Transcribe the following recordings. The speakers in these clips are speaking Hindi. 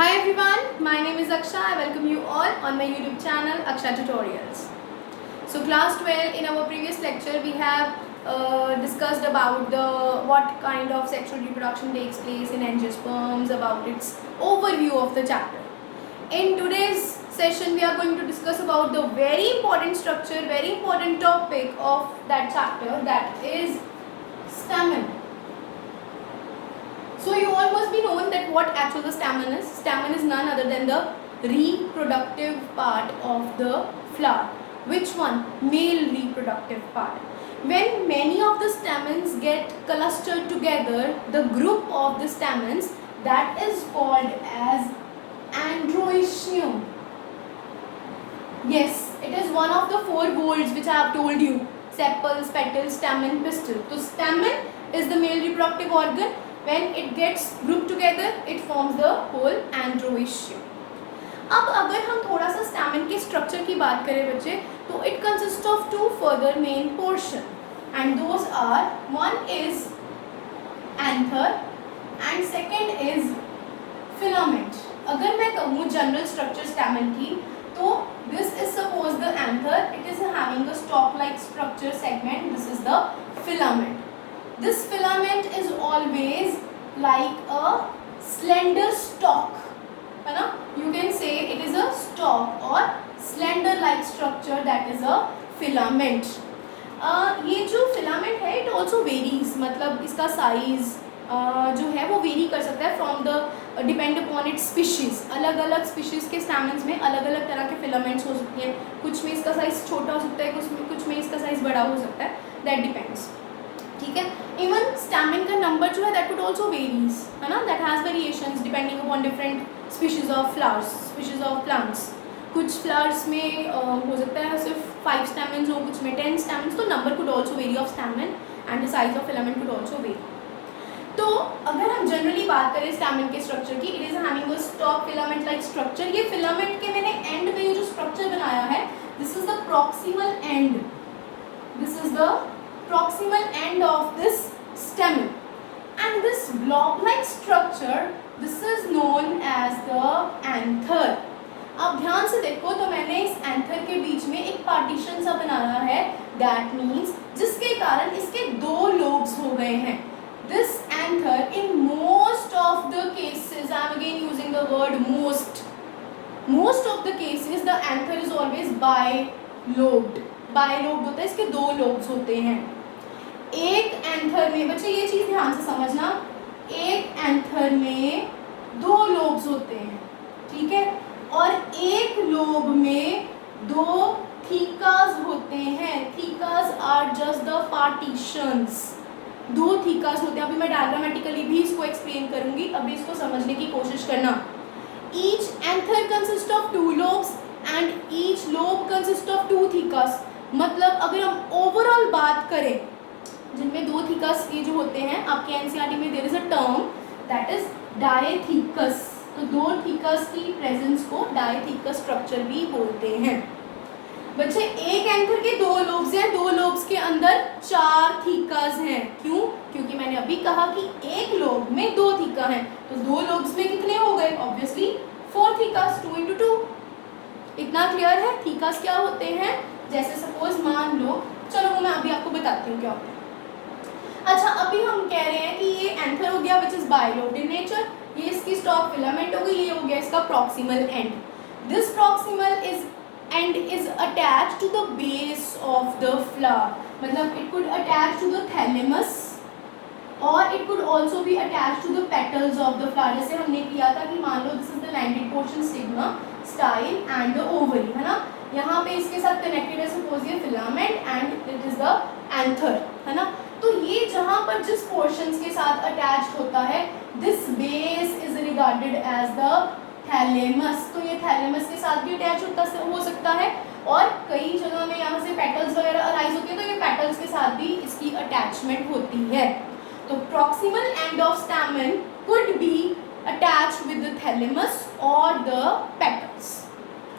Hi everyone, my name is Aksha. I welcome you all on my YouTube channel Aksha Tutorials. So class 12, in our previous lecture we have discussed about what kind of sexual reproduction takes place in angiosperms, about its overview of the chapter. In today's session we are going to discuss about the very important structure, very important topic of that chapter, that is stamen. So you all must be known that what actually the stamen is. Stamen is none other than the reproductive part of the flower. Which one? Male reproductive part. When many of the stamens get clustered together, the group of the stamens, that is called as androecium. Yes, it is one of the four folds which I have told you: sepals, petals, stamen, pistil. So stamen is the male reproductive organ. When it gets grouped together, it forms the whole androecium. अब अगर हम थोड़ा सा stamen के structure की बात करें बच्चे, तो it consists of two further main portion, and those are, one is anther and second is filament. अगर मैं कहूँ general structure stamen की, तो this is suppose the anther. It is having a stalk-like structure segment. This is the filament. This filament is always like a slender stalk, है ना? You can say it is a stalk or slender like structure, that is a filament. ये जो filament है, it also varies, मतलब इसका size जो है वो वेरी कर सकता है from the depend upon its species. अलग अलग स्पीशीज के स्टैमेंस में अलग अलग तरह के फिलामेंट्स हो सकती हैं. कुछ में इसका साइज छोटा हो सकता है, कुछ में इसका साइज बड़ा हो सकता है. That depends. ठीक है. इवन स्टैमेन का नंबर जो है दैट कुड ऑल्सो वेरीज, है ना. That has variations depending upon different species of flowers, species of plants. कुछ फ्लावर्स में हो सकता है सिर्फ 5 स्टैमेंस हो, कुछ में 10 स्टैमेंस. तो number could also very of stamen and the size of filament could also very. तो अगर हम जनरली बात करें स्टैमेन के स्ट्रक्चर की, it is having a stock filament like structure. ये फिलामेंट के मैंने एंड में ये जो स्ट्रक्चर बनाया है, this is the proximal end. This is the proximal end of this stamen, and this block like structure, this is known as the anther. अब ध्यान से देखो तो मैंने इस एंथर के बीच में एक पार्टीशन सा बनाया है. दैट मीन्स जिसके कारण इसके दो लोब्स हो गए हैं. This anther in most of the cases, I am again using the word most of the cases the anther is always bilobed. Bilobed होता है, इसके दो लोब्स होते हैं. एक एंथर में, बच्चे ये चीज ध्यान से समझना, एक एंथर में दो लोब्स होते हैं, ठीक है, और एक लोब में दो थीकास होते हैं. थीकास आर जस्ट द पार्टीशंस. दो थीकास होते हैं. अभी मैं डायग्रामेटिकली भी इसको एक्सप्लेन करूंगी, अभी इसको समझने की कोशिश करना. Each anther consist of 2 lobes and each lobe consist of 2 थीकास. मतलब अगर हम ओवरऑल बात करें, जिनमें 2 थीकस ये जो होते हैं, आपके एनसीईआरटी में there is a term that is dithecous. तो 2 थीकस की प्रेजेंस को डायथीकस स्ट्रक्चर भी बोलते हैं. बच्चे एक एंथर के 2 लोब्स हैं, 2 लोब्स के अंदर 4 थीकस हैं. क्यों? क्योंकि मैंने अभी कहा कि एक लोब में 2 थीका हैं, तो 2 लोब्स में कितने हो गए? Obviously 4 थीकस, 2 into 2. इतना क्लियर है? थीकस क्या होते हैं? जैसे सपोज मान लो, चलो वो मैं अभी आपको बताती हूँ क्या होता है. अच्छा, अभी हम कह रहे हैं कि ये एंथर हो गया which is bilobed in nature. ये इसकी स्टॉक फिलामेंट हो गई. ये हो गया इसका proximal end. This proximal end is attached to the base of the flower. मतलब it could attach to the thalamus और it could also be attach to the petals of the flower. जैसे हमने किया था कि मान लो this is the landed portion, stigma, style and the ovary, है ना. यहाँ पे इसके साथ कनेक्टेड है सपोज ये filament and it is the anther, है ना. तो ये जहाँ पर जिस पोर्शंस के साथ अटैच्ड होता है, this base is regarded as the thalamus. तो ये थैलेमस के साथ भी अटैच हो सकता है, और कई जगह में यहाँ से पेटल्स वगैरह अराइज होती है, तो ये पेटल्स के साथ भी इसकी अटैचमेंट होती है. तो proximal end of stamen could be attached with the thalamus और द पेटल्स.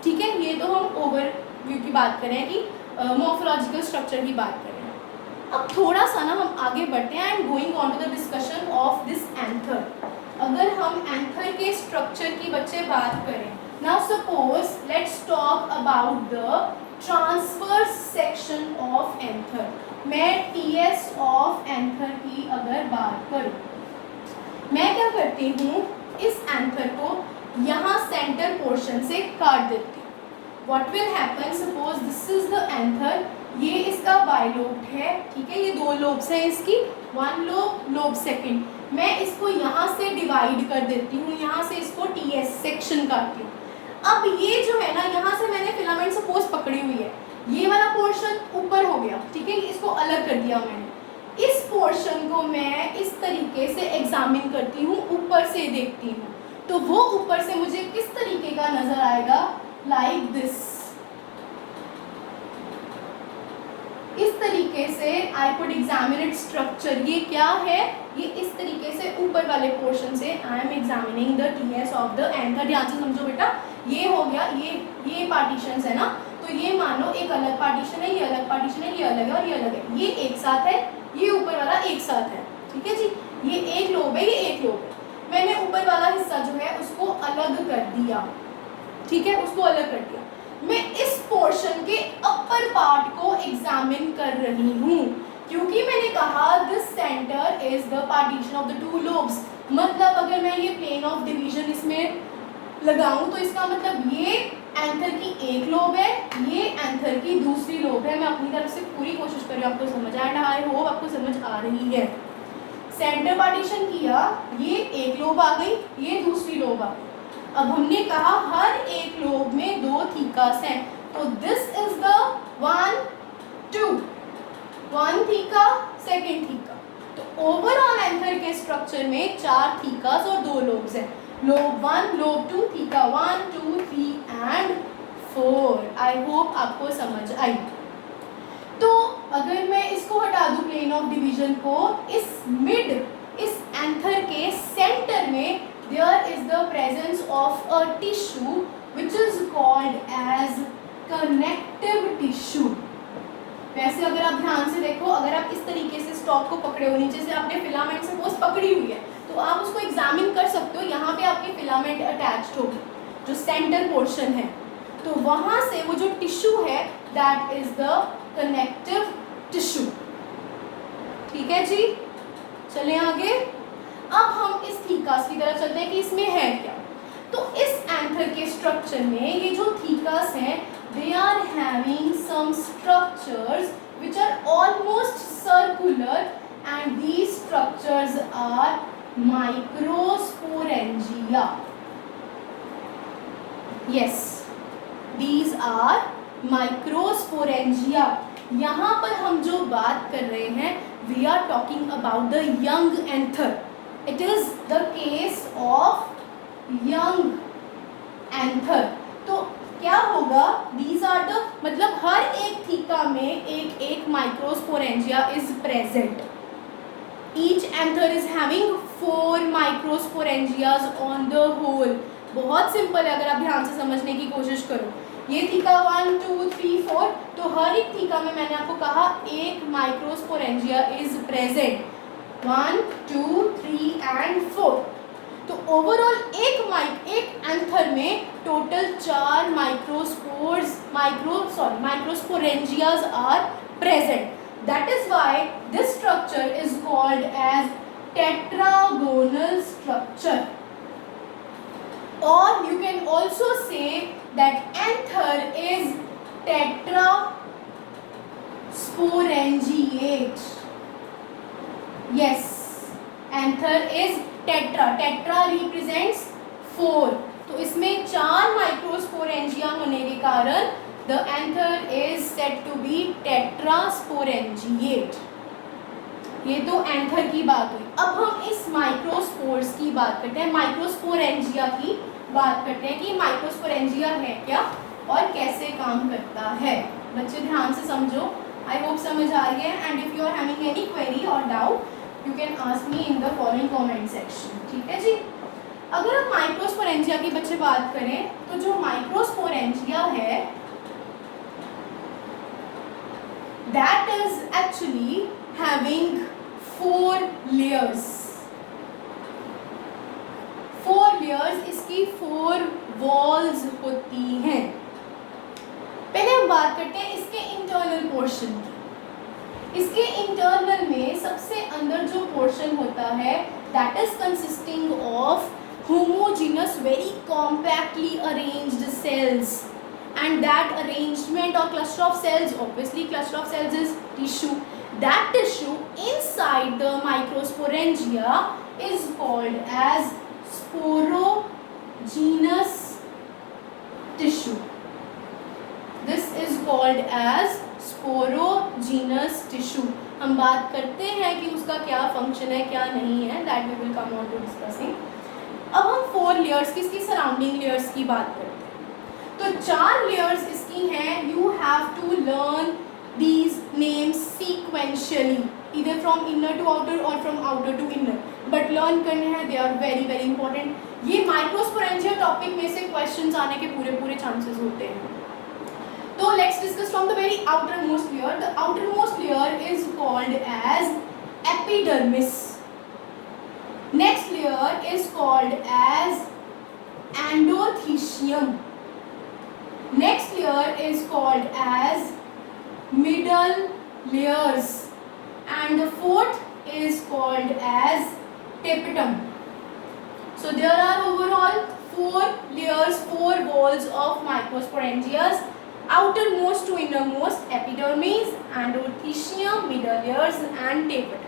ठीक है, ये तो हम ओवरव्यू की बात करें कि मॉर्फोलॉजिकल स्ट्रक्चर की बात करें. अब थोड़ा सा ना हम आगे बढ़ते हैं and going on to the discussion of this anther. अगर हम एंथर के स्ट्रक्चर की बच्चे बात करें, now suppose let's talk about the transverse section of anther. मैं टीएस ऑफ एंथर की अगर बात करूं, मैं क्या करती हूँ, इस एंथर को यहाँ सेंटर पोर्शन से काट देती हूँ। What will happen, suppose this is the anther, ये इसका बायलोब है, ठीक है, ये दो लोब्स हैं इसकी, वन लोब, लोब सेकंड। मैं इसको यहाँ से डिवाइड कर देती हूँ, यहाँ से इसको टीएस सेक्शन काटती हूँ। अब ये जो है ना, यहाँ से मैंने फिलामेंट सपोज पकड़ी हुई है, ये वाला पोर्शन ऊपर हो गया, ठीक है, इसको अलग कर दिया मैंने। इस पोर्शन को मैं इस तरीके से एग्जामिन करती हूँ, ऊपर से देखती हूँ, तो वो ऊपर से मुझे किस तरीके का नजर आएगा, लाइक दिस, इस तरीके से I could examine it structure. ये क्या है, ये इस तरीके से ऊपर वाले पोर्शन से I am examining the TS of the anther. ध्यान से समझो बेटा, ये हो गया, ये पार्टीशंस है ना, तो ये मानो एक अलग पार्टीशन है, ये अलग पार्टीशन है, ये अलग है और ये अलग है, ये एक साथ है, ये ऊपर वाला एक साथ है, ठीक है जी, ये एक लोब है, ये एक लोब है। मैंने ऊपर वाला हिस्सा जो है उसको अलग कर दिया, ठीक है, उसको अलग कर दिया। मैं इस पोर्शन के अपर पार्ट को एग्जामिन कर रही हूँ, क्योंकि मैंने कहा this centre is the partition of the two lobes. मतलब अगर मैं ये प्लेन ऑफ डिवीजन इसमें लगाऊं तो इसका मतलब ये एंथर की एक लोब है, ये एंथर की दूसरी लोब है। मैं अपनी तरफ से पूरी कोशिश कर रही हूँ आपको समझ आए, आई होप आपको समझ आ रही है। सेंटर पार्टीशन किया, ये एक लोब आ गई, ये दूसरी लोब आ गई। अब हमने कहा हर एक लोब में दो थीकास हैं, तो this is the 1 2, 1 theca, second theca. तो ओवरऑल एंथर के स्ट्रक्चर में 4 थीकास और 2 लोब्स हैं, lobe 1, lobe 2, theca 1 2 3 and 4। I hope आपको समझ आई। तो अगर मैं इसको हटा दूं प्लेन ऑफ डिवीजन को, इस मिड, इस एंथर के सेंटर में there is the presence of a tissue which is called as connective tissue। वैसे अगर आप ध्यान से देखो, अगर आप इस तरीके से स्टॉक को पकड़े हो, नीचे से आपने फिलामेंट सपोज पकड़ी हुई है, तो आप उसको एग्जामिन कर सकते हो। यहाँ पे आपकी फिलामेंट अटैच्ड होगी, जो सेंटर पोर्शन है, तो वहाँ से वो जो टिश्यू है that is the connective tissue. ठीक है जी, चले आगे। अब हम इस थीकास की तरफ चलते हैं कि इसमें है क्या। तो इस एंथर के स्ट्रक्चर में ये जो थीकास हैं, they are having some structures which are almost circular and these structures are microsporangia. Yes, these are microsporangia. यहाँ पर हम जो बात कर रहे हैं, we are talking about the young anther. It is the case of young anther. तो क्या होगा, these are the, मतलब हर एक थीका में एक एक microsporangia is present. Each anther is having 4 microsporangias on the whole. बहुत सिंपल है, अगर आप ध्यान से समझने की कोशिश करो। ये थीका 1 2 3 4, तो हर एक थीका में मैंने आपको कहा एक माइक्रोस्पोरेंजिया इज प्रेजेंट, 1 2 3 एंड 4। तो ओवरऑल एक एंथर में total 4 microsporangias are present. That is why this structure is called as tetragonal structure, or you can also say that anther is tetrasporangiate. Yes, anther is tetra represents 4, तो इसमें 4 माइक्रोस्पोरेंजिया होने के कारण the anther is said to be tetrasporangiate. ये तो एंथर की बात हुई। अब हम इस माइक्रोस्पोर्स की बात करते हैं, माइक्रोस्पोरेंजिया की बात करते हैं कि माइक्रोस्पोरेंजिया है क्या और कैसे काम करता है। बच्चे ध्यान से समझो, आई होप समझ आ रही है। And if you are having any query और doubt, you can ask me in the following comment section. ठीक है जी। अगर हम माइक्रोस्पोरेंजिया की बच्चे बात करें, तो जो माइक्रोस्पोरेंजिया है that is actually having 4 layers. की 4 वॉल्स होती हैं। पहले हम बात करते हैं इसके इंटरनल पोर्शन की। इसके इंटरनल में सबसे अंदर जो पोर्शन होता है that is consisting of homogeneous very compactly arranged cells, and that arrangement or cluster of cells, obviously cluster of cells is tissue, that tissue inside the microsporangia is called as sporogenous tissue. This is called as sporogenous tissue. हम बात करते हैं कि उसका क्या फंक्शन है क्या नहीं है, that we will come on to discussing. अब हम 4 लेयर्स की, इसकी सराउंडिंग लेयर्स की बात करते हैं। तो 4 लेयर्स इसकी हैं। You have to learn these names sequentially, इधर फ्रॉम इनर टू आउटर और from outer to inner, but learn करने हैं, they are very very important. ये माइक्रोस्पोरेंजिया टॉपिक में से क्वेश्चंस आने के पूरे चांसेस होते हैं। तो let's discuss from the very outer most layer. The outer most layer is called as epidermis. Next layer is called as endothecium. Next layer is called as middle layers, and the fourth is called as tapetum. So there are overall 4 layers, 4 walls of microsporangias. Outermost to innermost, epidermis, endothecium, middle layers and tapetum.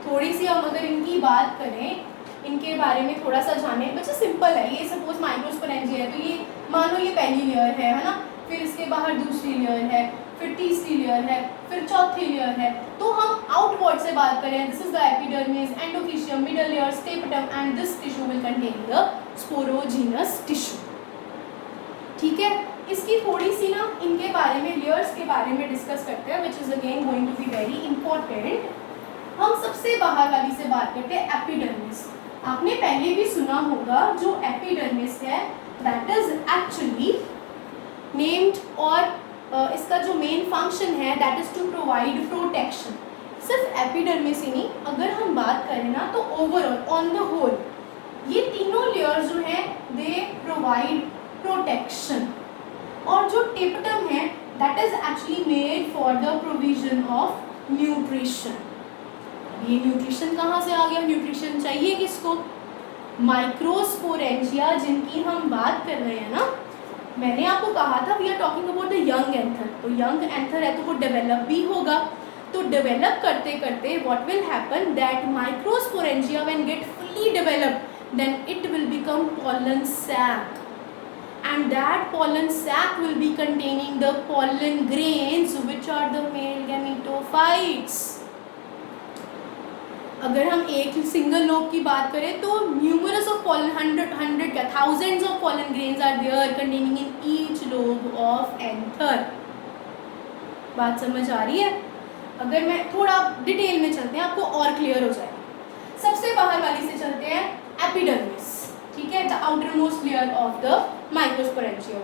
थोड़ी सी हम अगर इनकी बात करें, इनके बारे में थोड़ा सा जाने, बच्चे सिंपल है ये। सपोज माइक्रोस्पोरेंजिया है तो ये मान लो ये पहली लेयर है ना, फिर इसके बाहर दूसरी लेयर है, फिर तीसरी लेयर है, फिर चौथी लेयर है। तो हम आउटवर्ड से बात करें, this is the epidermis, endothecium, middle layer, tapetum, and this tissue will contain the sporogenous tissue. ठीक है, इसकी थोड़ी सी ना इनके बारे में, लेयर्स के बारे में डिस्कस करते हैं, which is again going to be very important. हम सबसे बाहर वाली से बात करते हैं, एपिडर्मिस। आपने पहले भी सुना होगा जो एपिडर्मिस है दैट इज एक्चुअली नेम्ड, और इसका जो मेन फंक्शन है that is to provide protection. सिर्फ एपिडर्मिस ही नहीं, अगर हम बात करें ना तो ओवरऑल ऑन द होल ये तीनों लेयर्स जो हैं दे प्रोवाइड प्रोटेक्शन। और जो टेपेटम है that is actually made for the provision of nutrition. ये न्यूट्रिशन कहाँ से आ गया? न्यूट्रिशन चाहिए किसको? माइक्रोस्पोरेंजिया जिनकी हम बात कर रहे हैं ना, मैंने आपको कहा था we are talking about the young anther. तो यंग एंथर है तो वो डेवलप भी होगा, तो डेवलप करते करते what will happen that microsporangia when get fully developed then it will become pollen sac, and that pollen sac will be containing the pollen grains which are the male gametophytes. अगर हम एक सिंगल लोब की बात करें तो न्यूमरस ऑफ pollen, हंड्रेड क्या thousands of pollen grains are there containing in each lobe of anther. बात समझ आ रही है? अगर मैं थोड़ा डिटेल में चलते हैं आपको और क्लियर हो जाएगा। सबसे बाहर वाली से चलते हैं, एपिडर्मिस। ठीक है, the outer most layer of the microsporangia.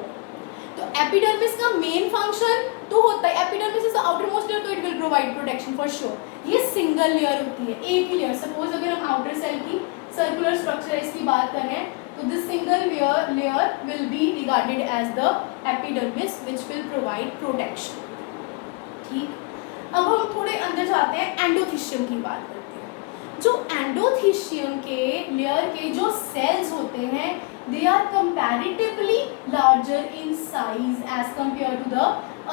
तो एपिडर्मिस का मेन फंक्शन तो होता है, epidermis is the outer most layer, तो it will provide protection for sure. ये सिंगल लेयर होती है, एक ही लेयर। सपोज अगर हम आउटर सेल की सर्कुलर स्ट्रक्चर इसकी बात करें तो this single layer will be regarded as the epidermis which will provide protection. ठीक, अब हम थोड़े अंदर जाते हैं, एंडोथीशियम की बात करते हैं। जो एंडोथीशियम के लेयर के जो सेल्स होते हैं they are comparatively larger in size as compare to the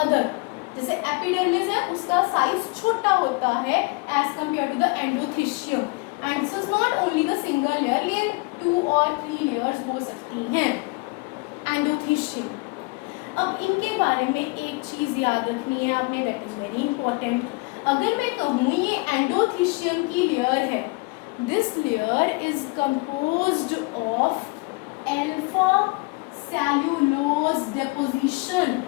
other. जैसे एपिडर्मिस है उसका साइज छोटा होता है as compare to the endothecium, and this is not only the single layer, ये 2 और 3 लेयर्स हो सकती हैं एंडोथीशियम। अब इनके बारे में एक चीज़ याद रखनी है आपने, दैट इज वेरी इंपॉर्टेंट। अगर मैं कहूँ ये एंडोथीशियम की लेयर है, this layer is composed of alpha cellulose deposition.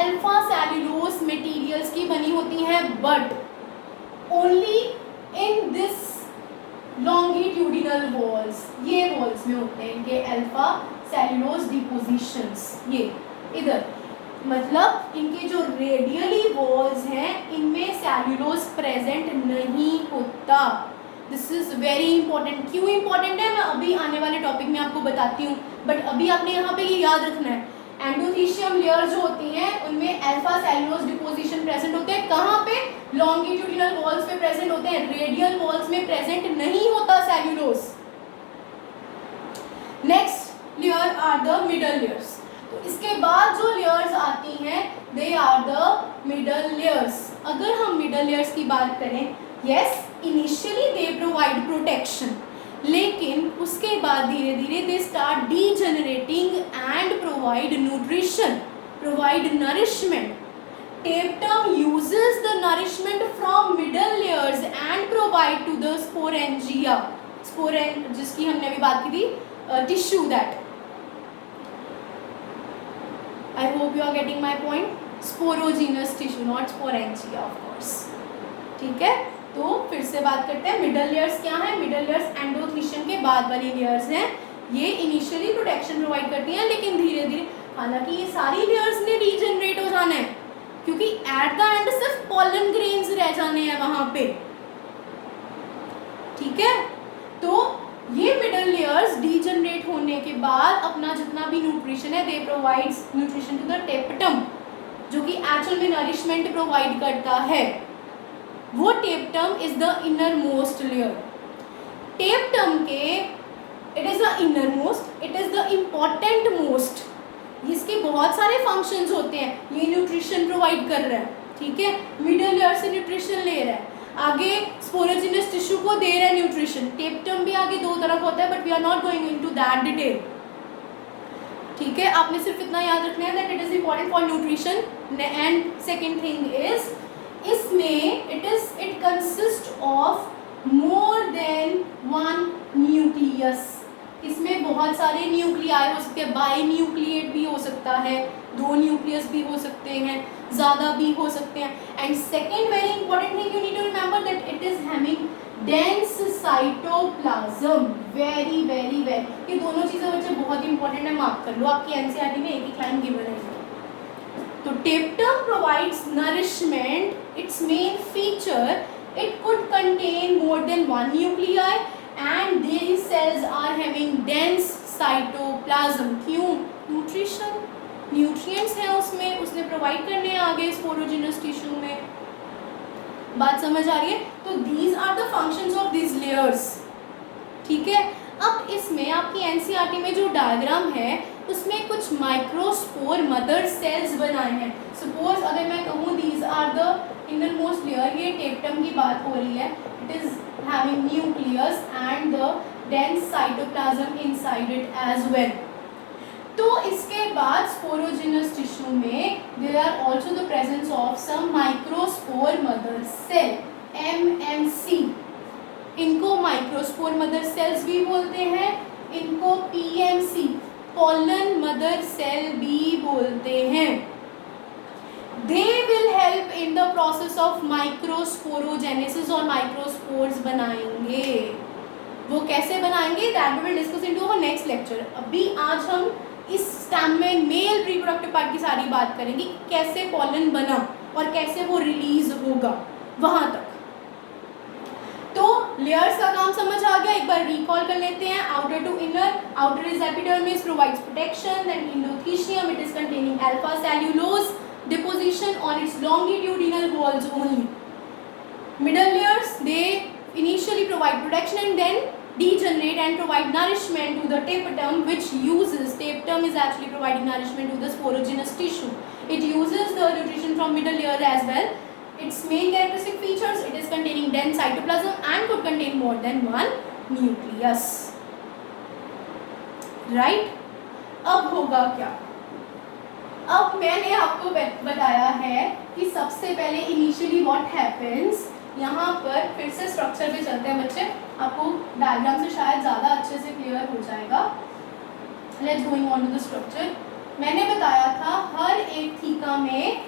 Alpha cellulose materials की बनी होती हैं, but only in this longitudinal walls, ये वॉल्स में होते हैं इनके अल्फा सेल्यूलोज डिपोजिशंस। ये इधर मतलब इनके जो रेडियली वॉल्स हैं इनमें सेल्यूलोज प्रेजेंट नहीं होता, दिस इज वेरी इंपॉर्टेंट. क्यों इंपॉर्टेंट है मैं अभी आने वाले टॉपिक में आपको बताती हूँ, बट अभी आपने यहाँ पे ये याद रखना है. एंडोथीशियम लेयर जो होती हैं उनमें अल्फा सेलुलोज डिपोजिशन प्रेजेंट होते हैं. कहाँ पे? लॉन्गिट्यूडिनल वॉल्स पे प्रेजेंट होते हैं, रेडियल वॉल्स में प्रेजेंट नहीं होता cellulose. Next layer are the middle layers. तो इसके बाद जो लेयर्स आती हैं they are the middle layers. अगर हम मिडल लेयर्स की बात करें, yes initially they provide protection, लेकिन उसके बाद धीरे धीरे they start degenerating and provide nutrition, provide nourishment. Tapetum uses the nourishment from middle layers and provide to the sporangia, जिसकी हमने अभी बात की थी, tissue that. I hope you are getting my point. Sporogenous tissue, not sporangia of course. ठीक है, तो फिर से बात करते हैं. मिडल लेयर्स क्या है? मिडल लेयर्स एंडोथीशियम के बाद वाली लेयर्स हैं. ये इनिशियली प्रोटेक्शन प्रोवाइड करती हैं, लेकिन धीरे धीरे, हालांकि ये सारी लेयर्स ने रीजनरेट हो जाना है, क्योंकि एट द एंड सिर्फ पॉलन ग्रेन्स रह जाने हैं वहां पे. ठीक है, तो ये मिडल लेयर्स डीजनरेट होने के बाद अपना जितना भी न्यूट्रिशन है they provides nutrition to the tapetum, जो कि एक्चुअल में नरिशमेंट प्रोवाइड करता है. वो tapetum is the inner most layer. Tapetum के it is the inner most, it is the important most. इसके बहुत सारे फंक्शंस होते हैं. ये न्यूट्रिशन प्रोवाइड कर रहा है, ठीक है, मिडल लेयर से न्यूट्रिशन ले रहा है, आगे स्पोरोजिनस टिश्यू को दे रहा है न्यूट्रिशन. टेप्टम भी आगे दो तरह का होता है, but we are not going into that detail. ठीक है, आपने सिर्फ इतना याद रखना है that it is important for nutrition. And second thing is, इसमें it consist of more than one nucleus. इसमें बहुत सारे न्यूक्लियाई हो सकते हैं, बाई न्यूक्लिएट भी हो सकता है, दो न्यूक्लियस भी हो सकते हैं, ज़्यादा भी हो सकते हैं. And second very important thing you need to remember that it is having dense cytoplasm. Very very very, ये दोनों चीज़ें बच्चे बहुत इंपॉर्टेंट है, मार्क कर लो. आपकी एनसीईआरटी में एक एक लाइन गिवन है. तो टेप्टम provides nourishment. Its main feature, it could contain more than one nuclei and these cells are having dense cytoplasm. क्यों? न्यूट्रिशन, न्यूट्रिएंट्स हैं उसमें, उसने प्रोवाइड करने हैं आगे स्पोरोजिनस टिश्यू में. बात समझ आ रही है? तो these are the functions of these layers. ठीक है, अब इसमें आपकी एनसीईआरटी में जो डायग्राम है उसमें कुछ माइक्रोस्पोर मदर सेल्स बनाए हैं. सपोज अगर मैं कहूँ these are the inner most layer, ये टेप्टम की बात हो रही है, it is having nucleus and the dense cytoplasm inside it as well. तो इसके बाद स्पोरोजिनस टिश्यू में there are also the presence of some microspore mother cell, MMC. इनको माइक्रोस्पोर मदर सेल्स भी बोलते हैं, इनको PMC पोलन मदर सेल भी बोलते हैं. They will help in the process of microsporogenesis, और माइक्रोस्पोर्स बनाएंगे. वो कैसे बनाएंगे that will discuss into our next lecture. अभी आज हम इस स्टेम में मेल रिप्रोडक्टिव पार्ट की सारी बात करेंगे, कैसे पोलन बना और कैसे वो रिलीज होगा वहां तक. तो लेयर्स का काम समझ आ गया, एक बार रिकॉल कर लेते हैं. Outer to inner, outer is epidermis, provides protection. Then endothecium, it is containing alpha cellulose deposition on its longitudinal walls only. Middle layers, they initially provide protection and then degenerate and provide nourishment to the tapetum, which uses, tapetum is actually providing nourishment to the sporogenous tissue. It uses the nutrition from middle layer as well. Its main characteristic features, it is containing dense cytoplasm and could contain more than one nucleus. Right? अब होगा क्या? अब मैंने आपको बताया है कि सबसे पहले इनिशियली व्हाट हैपेंस. यहाँ पर फिर से स्ट्रक्चर पे चलते हैं बच्चे, आपको डायग्राम से शायद ज़्यादा अच्छे से क्लियर हो जाएगा. Let's going on to the structure. मैंने बताया था हर एक थीका में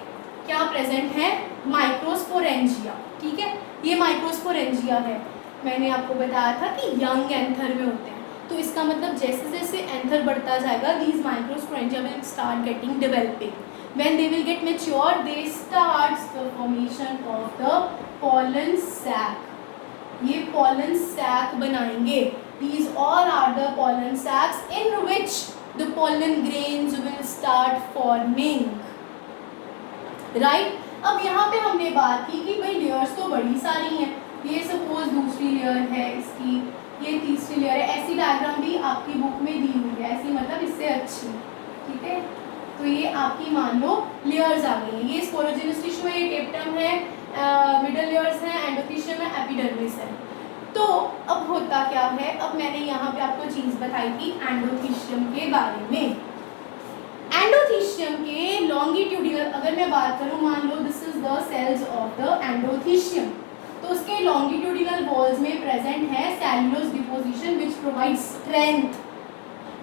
क्या प्रेजेंट है, माइक्रोस्पोरेंजिया. ठीक है, ये माइक्रोस्पोरेंजिया है. मैंने आपको बताया था कि यंग एंथर में होते हैं, तो इसका मतलब जैसे जैसे एंथर बढ़ता जाएगा these microsporangia will start getting developing. When they will get mature, they starts the formation of the pollen sac. ये pollen sac बनाएंगे. These all are the pollen sacs in which the pollen grains will start forming. Right? अब यहाँ पे हमने बात की कि भाई लेयर्स तो बड़ी सारी हैं. ये सपोज दूसरी लेयर है इसकी, ये तीसरी लेयर है. ऐसी डायग्राम भी आपकी बुक में दी हुई है, ऐसी मतलब इससे अच्छी. ठीक है, तो ये आपकी मान लो लेयर्स आ गई हैं. ये स्पोरोजेनस टिश्यू है, ये टेप्टम है, मिडल लेयर्स हैं, एंडोथीशियम है, एपिडर्मिस है. तो अब होता क्या है, अब मैंने यहाँ पे आपको चीज़ बताई थी एंडोथीशियम के बारे में. एंडोथीशियम के लॉन्गिट्यूडिनल अगर मैं बात करूँ, मान लो this is the cells of the endothecium, तो उसके लॉन्गिट्यूडिनल वॉल्स में प्रेजेंट है cellulose deposition which provide strength.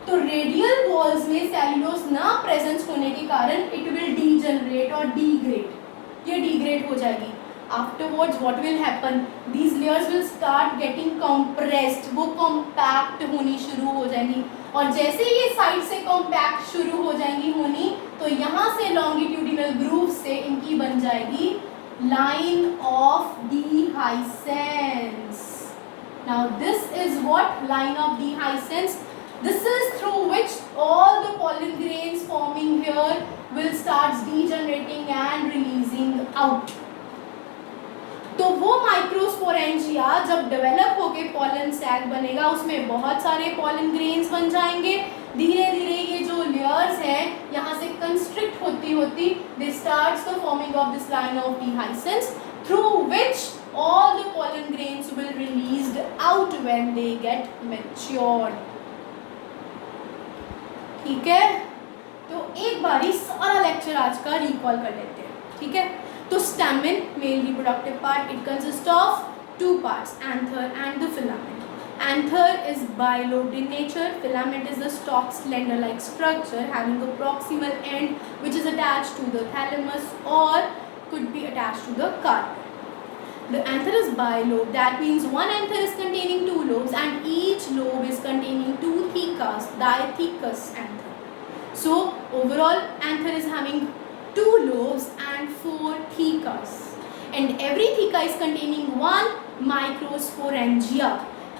तो रेडियल वॉल्स में सेल्यूलोज ना प्रेजेंस होने के कारण इट विल डीजनरेट और डीग्रेड. ये डीग्रेड हो जाएगी. Afterwards what will happen, these layers will start getting compressed, वो compact होनी शुरू हो जाएंगी. और जैसे ये साइड से compact शुरू हो जाएंगी होनी, तो यहाँ से longitudinal groove से इनकी बन जाएगी line of dehiscence. Now this is what line of dehiscence. This is through which all the pollen grains forming here will start degenerating and releasing out. तो वो माइक्रोस्पोरेंजिया जब डेवलप होके पॉलन सैक बनेगा, उसमें बहुत सारे पॉलन ग्रेन्स बन जाएंगे. धीरे धीरे ये जो लेयर्स हैं यहाँ से कंस्ट्रिक्ट होती होती they starts the forming of this line of dehiscence through which all the pollen grains will released out when they get matured. ठीक है, तो एक बारी सारा लेक्चर आज का रिकॉल कर लेते हैं. ठीक है, तो stamen, male reproductive part, it consists of two parts, anther and the filament. Anther is bilobed in nature. Filament is the stalk slender-like structure having a proximal end which is attached to the thalamus or could be attached to the carpet. The anther is bilobed. That means one anther is containing two lobes and each lobe is containing two thecas, diathecous anther. So overall anther is having two lobes and four thecas, and every theca is containing one microsporangia.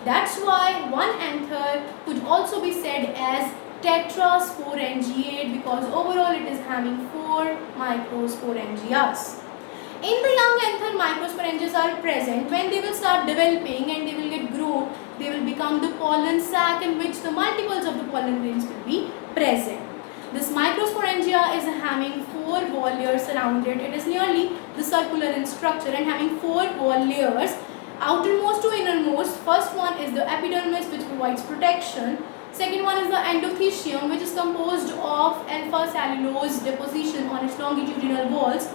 That's why one anther could also be said as tetrasporangiate, because overall it is having four microsporangias. In the young anther, microsporangias are present. When they will start developing and they will get grown, they will become the pollen sac in which the multiples of the pollen grains will be present. This microsporangia is having four wall layers surrounded. It is nearly the circular in structure and having four wall layers, outermost to innermost. First one is the epidermis, which provides protection. Second one is the endothecium, which is composed of alpha cellulose deposition on its longitudinal walls.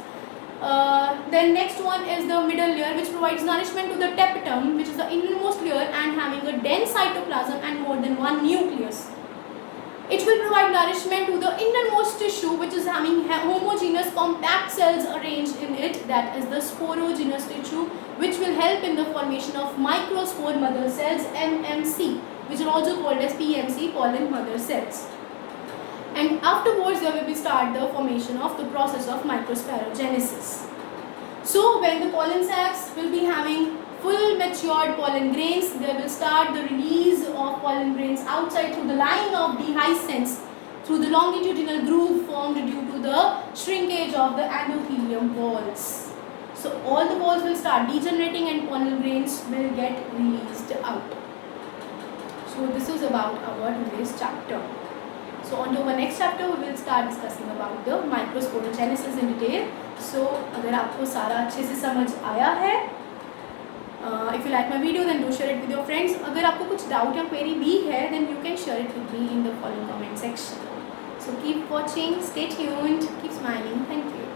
Then next one is the middle layer, which provides nourishment to the tapetum, which is the innermost layer and having a dense cytoplasm and more than one nucleus. It will provide nourishment to the innermost tissue, which is having homogeneous compact cells arranged in it, that is the sporogenous tissue, which will help in the formation of microspore mother cells, MMC, which are also called as PMC, pollen mother cells. And afterwards there will be start the formation of the process of microsporogenesis. So when the pollen sacs will be having full matured pollen grains, they will start the release of pollen grains outside through the line of dehiscence through the longitudinal groove formed due to the shrinkage of the endothelium walls. So all the walls will start degenerating and pollen grains will get released out. So this is about our today's chapter. So on to our next chapter we will start discussing about the microsporogenesis in detail. So अगर आपको सारा अच्छे से समझ आया है, if you like my video then do share it with your friends. अगर आपको कुछ doubt या query भी है then you can share it with me in the following comment section. So keep watching, stay tuned, keep smiling. Thank you.